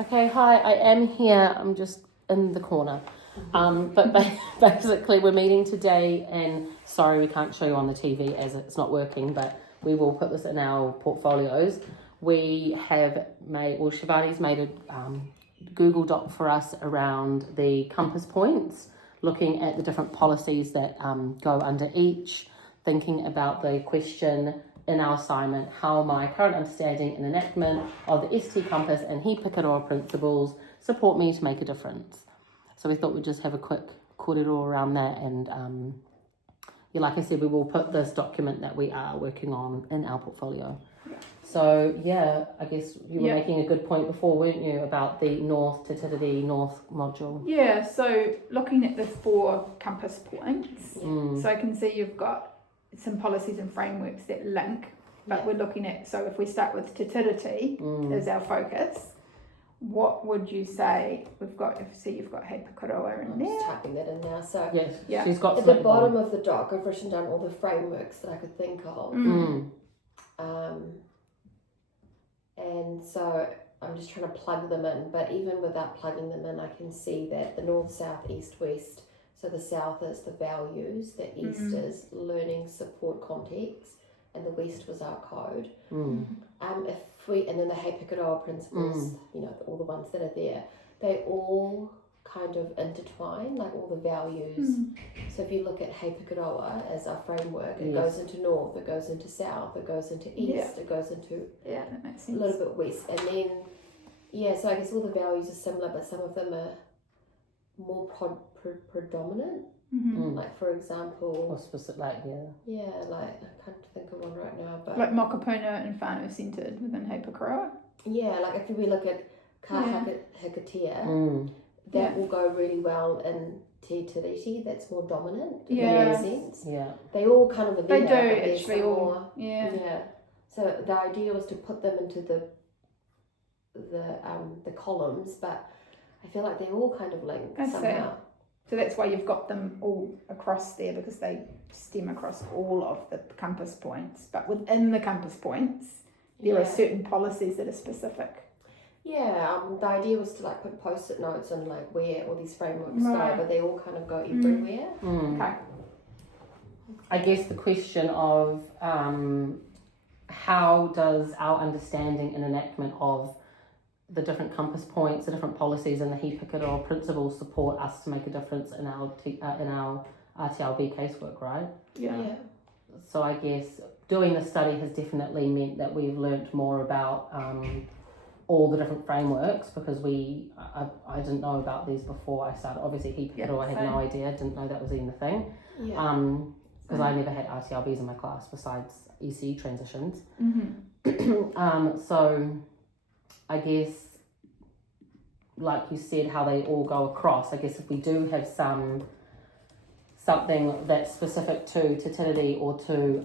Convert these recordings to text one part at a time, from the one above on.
Okay, hi, I am here. I'm just in the corner. But basically, we're meeting today, and sorry, we can't show you on the TV as it's not working, but we will put this in our portfolios. We have Shivani's made a Google Doc for us around the compass points, looking at the different policies that go under each, thinking about the question in our assignment, how my current understanding and enactment of the ST compass and he Pikorua principles support me to make a difference. So we thought we'd just have a quick kōrero around that, and like I said, we will put this document that we are working on in our portfolio. So I guess you were making a good point before, weren't you, about the North Te Tiriti North module? Yeah, so looking at the 4 compass points, so I can see you've got some policies and frameworks that link, but we're looking at, so if we start with Te Tiriti as our focus, what would you say you've got He Pikorua in there? I'm just typing that in now. So yes, she's got at the bottom of the doc, I've written down all the frameworks that I could think of. And so I'm just trying to plug them in, but even without plugging them in, I can see that the north, south, east, west. So the south is the values, the east is learning, support, context, and the west was our code. And then the He Pikorua principles, all the ones that are there, they all kind of intertwine, like all the values. So if you look at He Pikorua as our framework, it goes into north, it goes into south, it goes into east, it goes into that makes sense. a little bit west, and then so I guess all the values are similar, but some of them are more predominant. Like for example, or specific, like I can't think of one right now, but like Mokopuna and whānau centred within He Pikorua. Like if we look at Hikatea, that will go really well in Te Tiriti. That's more dominant in that sense. They all kind of are there. They do actually all. So the idea was to put them into the columns, but I feel like they all kind of link somehow. So that's why you've got them all across there, because they stem across all of the compass points. But within the compass points, there are certain policies that are specific. The idea was to like put post-it notes on like where all these frameworks go, but they all kind of go everywhere. Okay. I guess the question of how does our understanding and enactment of the different compass points, the different policies, and the He Pikorua principles support us to make a difference in our RTLB casework, right? Yeah. So I guess doing the study has definitely meant that we've learnt more about all the different frameworks, because I didn't know about these before I started. Obviously, He Pikorua, I had no idea, didn't know that was even a thing. Because I never had RTLBs in my class besides ECE transitions. So I guess, like you said, how they all go across. I guess if we do have something that's specific to Te Tiriti or to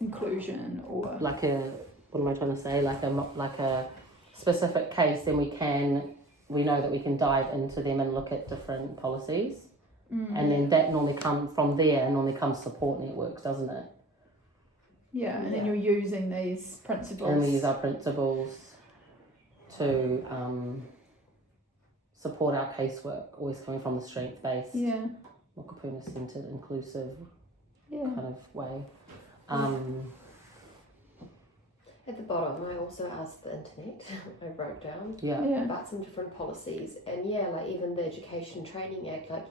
inclusion, or like what am I trying to say? Like a specific case, then we know that we can dive into them and look at different policies, and then that normally comes support networks, doesn't it? And then you're using these principles. And we use our principles to support our casework, always coming from the strength-based, Mokopuna-centred, inclusive kind of way. At the bottom, I also asked the internet, I wrote down about some different policies, and like even the Education Training Act, like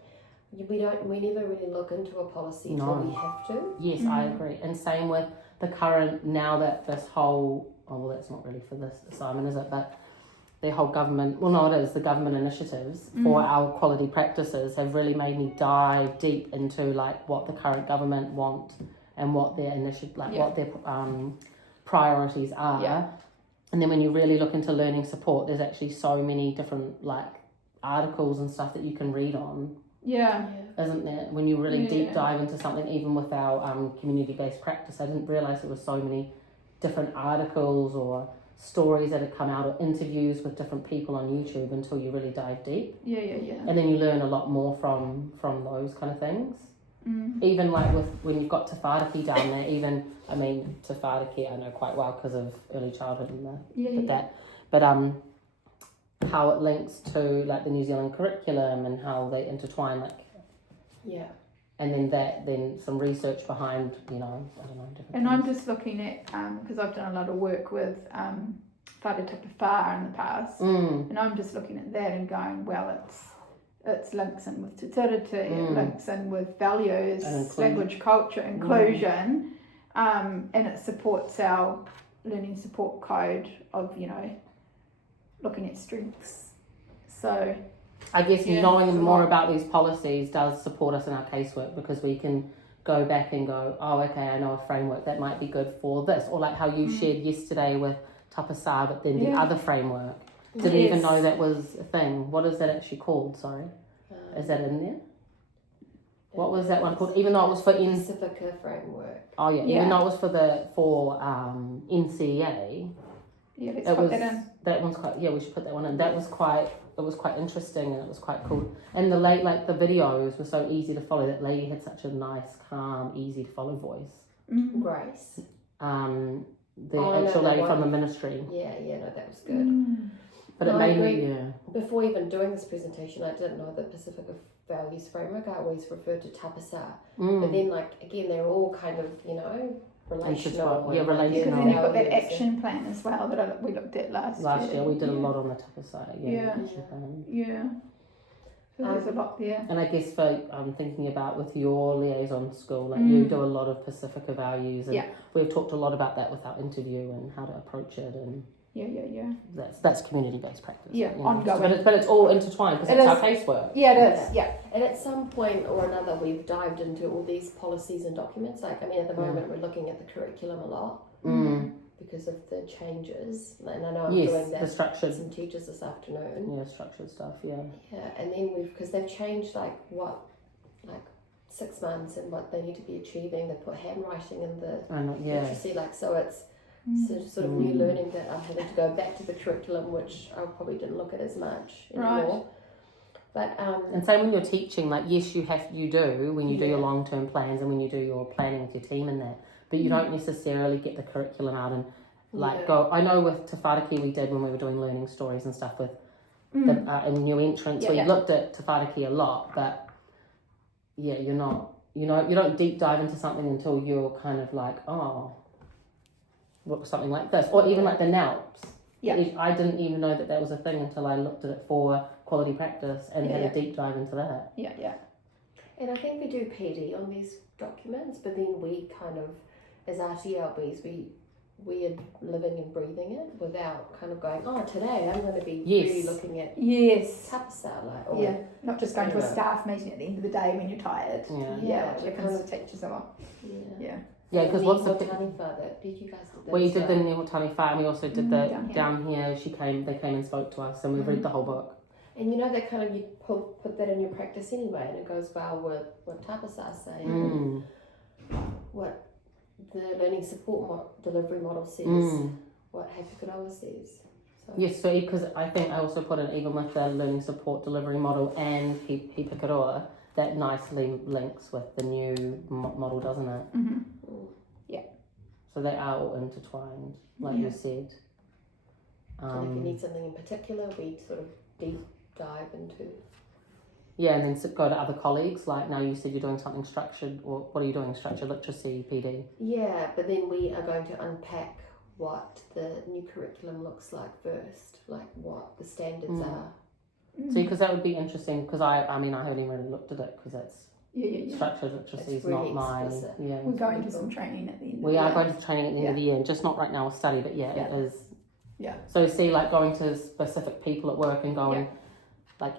we never really look into a policy until we have to. Yes, I agree. And same with the current, now that this whole, that's not really for this assignment, is it? But the whole government, the government initiatives for our quality practices have really made me dive deep into like what the current government want and what their what their priorities are. And then when you really look into learning support, there's actually so many different like articles and stuff that you can read on. Isn't there? When you really deep dive into something, even with our community-based practice, I didn't realise there were so many different articles or stories that had come out, or interviews with different people on YouTube, until you really dive deep. And then you learn a lot more from those kind of things. Even like with when you've got Te Whāriki down there, even I mean Te Whāriki I know quite well because of early childhood and but how it links to like the New Zealand curriculum and how they intertwine, like and then some research behind, I don't know, different And things. I'm just looking at because I've done a lot of work with Whare Tapa Whā in the past, and I'm just looking at that and going, well, it's links in with te tiriti, it links in with values, language, culture, inclusion, and it supports our learning support code of, looking at strengths. So I guess knowing more about these policies does support us in our casework, because we can go back and go, oh, okay, I know a framework that might be good for this, or like how you shared yesterday with Tapasa, but then the other framework. Didn't even know that was a thing. What is that actually called? Sorry, is that in there? What was that one called? Even though it was for Pacifica framework. Oh yeah, even though it was for NCA. Yeah, let's put that in. That one's quite. Yeah, we should put that one in. That was quite. It was quite interesting and it was quite cool. And the the videos were so easy to follow. That lady had such a nice, calm, easy to follow voice. Grace. The actual lady from the ministry. Yeah, no, that was good. But it made me, Before even doing this presentation, I didn't know the Pacific Values Framework. I always referred to Tapasa. But then, again, they're all kind of, relational. Yeah, relational. Because then you've got that action plan as well that we looked at last year. We did a lot on the Tapasa. Yeah. So there's a lot there. And I guess for thinking about with your liaison school, you do a lot of Pacifica values, and we've talked a lot about that with our interview and how to approach it, and that's community based practice. Yeah, ongoing. But it's all intertwined because it's our casework. Yeah, it is. Yeah. And at some point or another, we've dived into all these policies and documents. At the moment, we're looking at the curriculum a lot because of the changes. And I know I'm doing that with some teachers this afternoon. Yeah, structured stuff. Yeah. Yeah, and then because they've changed 6 months and what they need to be achieving. They put handwriting in the literacy, so it's. Sort of new learning that I'm having to go back to the curriculum, which I probably didn't look at as much anymore. But and same when you're teaching, yes, you do when you do your long term plans and when you do your planning with your team and that, but you don't necessarily get the curriculum out and go. I know with Te Whāriki we did when we were doing learning stories and stuff with the new entrants. We looked at Te Whāriki a lot, but you're not. You don't deep dive into something until you're kind of something like this, or even the NALPs. I didn't even know that was a thing until I looked at it for quality practice and had a deep dive into that. And I think we do PD on these documents, but then we kind of, as RTLBs, we are living and breathing it without kind of going, today I'm going to be really looking at Tapasa, not just going to a staff meeting at the end of the day when you're tired. Which happens to teachers a lot. Yeah, because what's the did you guys do that? We did the Nihotani Whā, and we also did the down here. They came and spoke to us, and we read the whole book. And that kind of you put that in your practice anyway, and it goes well with what Tapasa is saying, what the learning support delivery model says, what Pikorua says. So. Yes, so because I think I also put in, even with the learning support delivery model and Pikorua, that nicely links with the new model, doesn't it? So they are all intertwined, like you said. And if you need something in particular, we sort of deep dive into. Yeah, and then go to other colleagues. Now you said you're doing something structured, or what are you doing? Structured literacy, PD. Yeah, but then we are going to unpack what the new curriculum looks like first, what the standards are. See, because that would be interesting. Because I haven't even really looked at it because that's. Structured literacy is really not mine. We're going to some training at the end. We are going to training at the end of the year, and just not right now with study, but it is. Yeah. So see, going to specific people at work and going,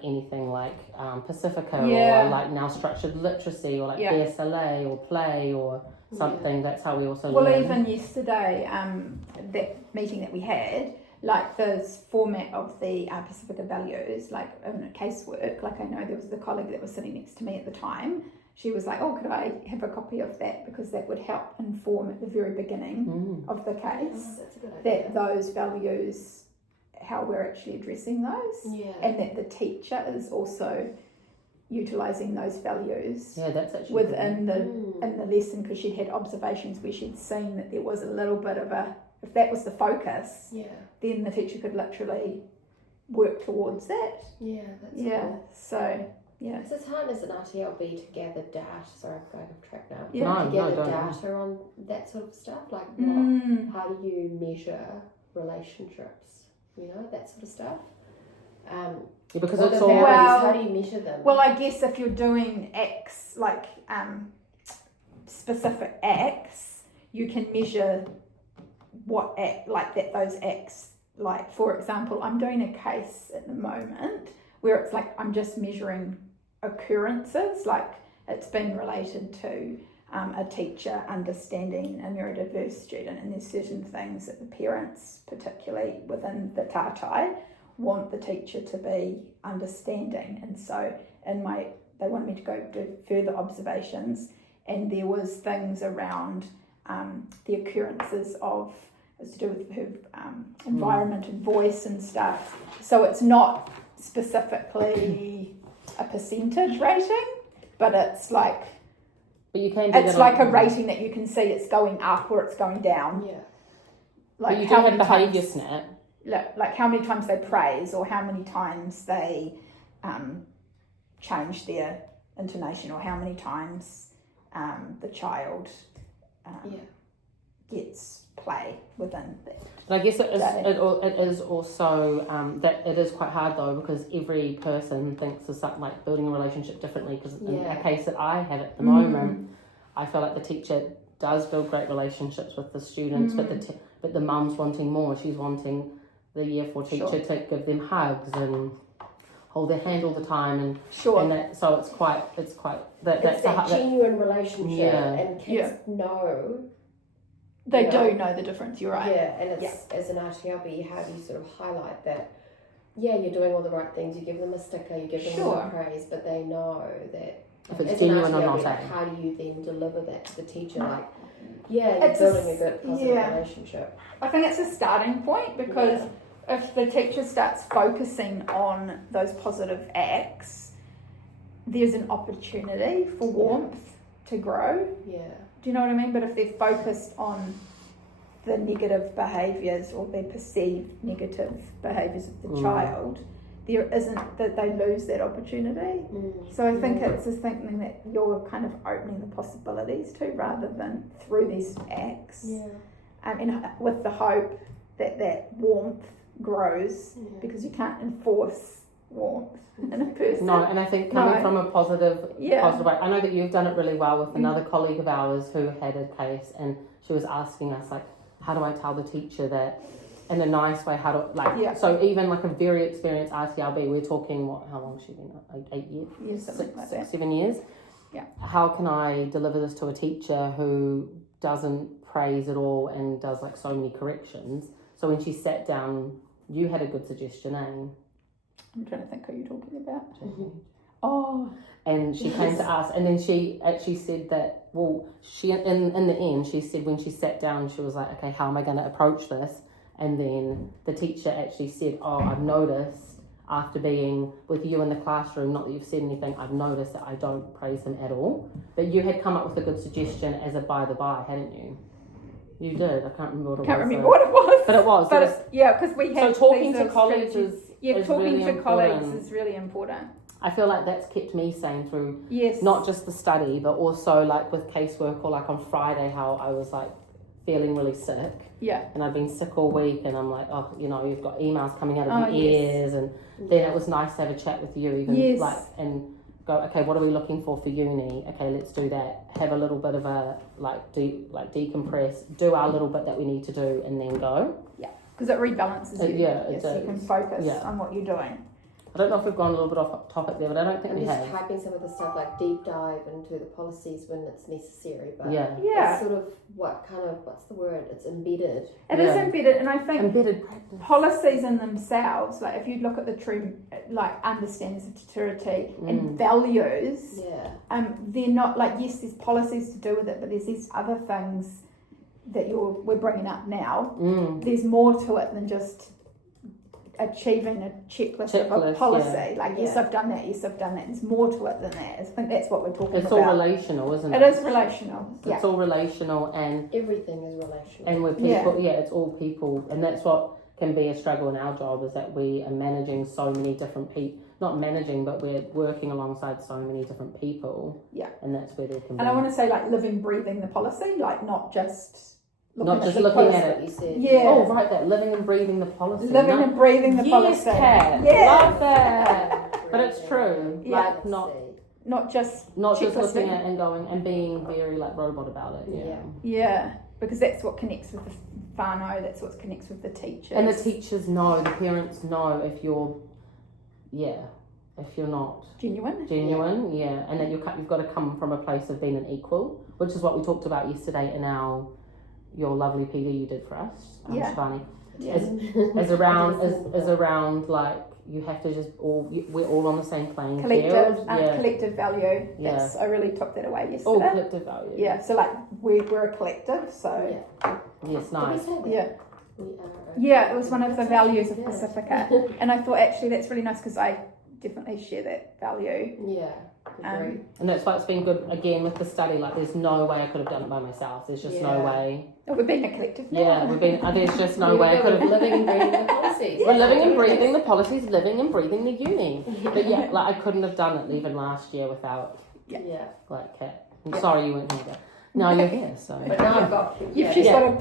anything Pacifica or now structured literacy or BSLA or play or something. That's how we also. Well, learn. even yesterday, that meeting that we had. The format of the Pacifica values, in casework, I know there was the colleague that was sitting next to me at the time. She was like, could I have a copy of that? Because that would help inform at the very beginning of the case that's a good idea. that those values, how we're actually addressing those. And that the teacher is also, utilising those values Yeah, that's actually within in the lesson, because she'd had observations where she'd seen that there was a little bit of if that was the focus, then the teacher could literally work towards that. Yeah, that's cool. So Is it hard as an RTLB to gather data? Sorry, I'm going off track now. Yeah. To gather data on that sort of stuff, like how do you measure relationships? You know, that sort of stuff. Because it's all values, how do you measure them? Well, I guess if you're doing acts, like specific acts, you can measure what act, like that those acts, like for example, I'm doing a case at the moment where it's like I'm just measuring occurrences, like it's been related to a teacher understanding a neurodiverse student, and there's certain things that the parents, particularly within the tātai, want the teacher to be understanding. And so they wanted me to go do further observations, and there was things around the occurrences of, it was to do with her environment and voice and stuff. So it's not specifically a percentage rating, but it's like you can do it's like a rating that you can see it's going up or it's going down. Yeah. Like but you do have behaviour snap. Like how many times they praise, or how many times they change their intonation, or how many times the child gets play within that. But I guess it is also that it is quite hard though, because every person thinks of something like building a relationship differently, because in a case that I have at the moment, I feel like the teacher does build great relationships with the students, but the mum's wanting more. She's wanting the year 4 teacher to give them hugs and hold their hand all the time, and that, so it's quite that's that genuine relationship, and kids know. They do know the difference, you're right. Yeah, and it's as an RTLB, how do you sort of highlight that? Yeah, you're doing all the right things. You give them a sticker, you give them all the praise, but they know that if it's genuine or not. Like, how do you then deliver that to the teacher? Like, you're building a good positive relationship. I think it's a starting point, because if the teacher starts focusing on those positive acts, there's an opportunity for warmth to grow. Yeah. Do you know what I mean? But if they're focused on the negative behaviours, or their perceived negative behaviours of the child, there isn't, that they lose that opportunity. So I think it's just thinking that you're kind of opening the possibilities to, rather than through these acts. And with the hope that warmth grows, because you can't enforce warmth in a person. No, and I think coming from a positive way. I know that you've done it really well with another colleague of ours who had a case, and she was asking us, like, how do I tell the teacher that in a nice way, so even like a very experienced RTLB, we're talking, how long has she been? 8 years? Yeah, something like that. 7 years? Yeah. How can I deliver this to a teacher who doesn't praise at all and does like so many corrections? So when she sat down, you had a good suggestion, I'm trying to think who you're talking about. And she came to us, and then she actually said that, well, she in the end, she said when she sat down, she was like, okay, how am I going to approach this? And then the teacher actually said, I've noticed after being with you in the classroom, not that you've said anything, I've noticed that I don't praise him at all. But you had come up with a good suggestion as a by the by, hadn't you? You did. I can't remember what it was. Can't remember what it was. But it was. But because we had. So talking to colleagues is talking really to colleagues is really important. I feel like that's kept me sane through not just the study, but also like with casework, or like on Friday, how I was like feeling really sick. Yeah. And I've been sick all week, and I'm like, you've got emails coming out of your ears, and then it was nice to have a chat with you, even like, and go, okay, what are we looking for uni? Okay, let's do that. Have a little bit of a decompress, do our little bit that we need to do, and then go. Yeah. Because it rebalances you. So you can focus on what you're doing. I don't know if we've gone a little bit off topic there, but I don't think we have. I'm just typing some of the stuff, like deep dive into the policies when it's necessary. But it's sort of what's the word? It's embedded. It is embedded, and I think embedded practice. Policies in themselves, like if you look at the true understandings of tutority and values, they're not like, yes, there's policies to do with it, but there's these other things that we're bringing up now. There's more to it than just achieving a checklist of a Checklist, policy. yeah. Like, yes, Yeah. I've done that, yes, I've done that. There's more to it than that. I think that's what we're talking It's about. all relational, isn't it? It is relational. Yeah. It's all relational, and Everything is relational. and we're people. Yeah, it's all people, and that's what can be a struggle in our job, is that we are managing so many different people. Not managing, but we're working alongside so many different people. Yeah. And that's where there can be. And I want to say, like, living, breathing the policy, like, not just looking Not at just the looking policy. at What it. you said. Yeah. Oh, right, that living and breathing the policy. Living No- and breathing the yes, policy. Kat. Yeah. Love that. But it's true. Yeah. Like, Not just not just looking checklisting. at it and going and being very like robot about it. Yeah. Yeah. Yeah, because that's what connects with the whānau, that's what connects with the teachers. And the teachers know, the parents know if you're, if you're not Genuine. yeah, and then you've got to come from a place of being an equal, which is what we talked about yesterday in your lovely PD you did for us, Yeah. Shivani. Yeah. Is around like you have to just we're all on the same playing Collective, field. collective value. Yeah. That's, I really took that away All yesterday. collective value. Yeah, so like we're a collective, so Yes, Did we nice. say that? yeah. We are. Yeah, it was one of the values of Yeah. Pacifica. And I thought actually that's really nice because I definitely share that value. Yeah. Agree. And that's why it's been good again with the study. Like, there's no way I could have done it by myself. There's just no Yeah. way. Oh, we're being a collective now. Yeah, there's just no Here we way I go, could have. we're living and breathing the policies. We're living and breathing the policies, living and breathing the uni. But yeah, like I couldn't have done it even last year without Yeah. like Kat. I'm sorry you weren't here, but now you're here. So But now I've got.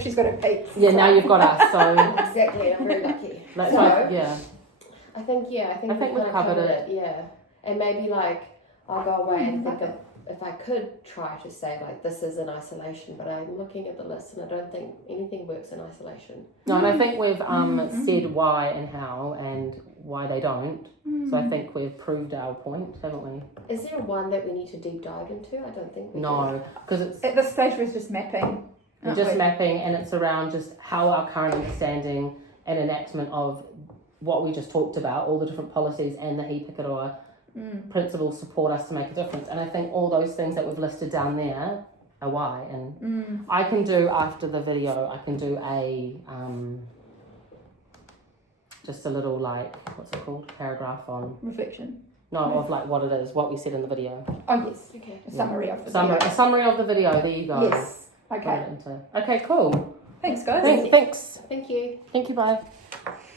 She's got a peak. yeah, now you've got us. So Exactly. I'm very lucky. that's So, why. Yeah, I think I think we've we've kinda covered it. Yeah, and maybe like I'll go away and think of if I could try to say like this is in isolation, but I'm looking at the list and I don't think anything works in isolation. no, and I think we've said why and how and why they don't. So I think we've proved our point, haven't we? Is there one that we need to deep dive into? I don't think we do. No, because it's At this stage we're just mapping. we're aren't just we? mapping, and it's around just how our current understanding and enactment of what we just talked about, all the different policies and the Pikorua principles support us to make a difference. And I think all those things that we've listed down there are why. And I can do, after the video, I can do a just a little like, what's it called, paragraph on Reflection. of like what it is, what we said in the video. Oh yes. Okay. A summary of the A summary of the video. There you go. Yes. Put Okay. it into. Okay, cool. Thanks guys. Thanks. Thank you. Thank you. Bye.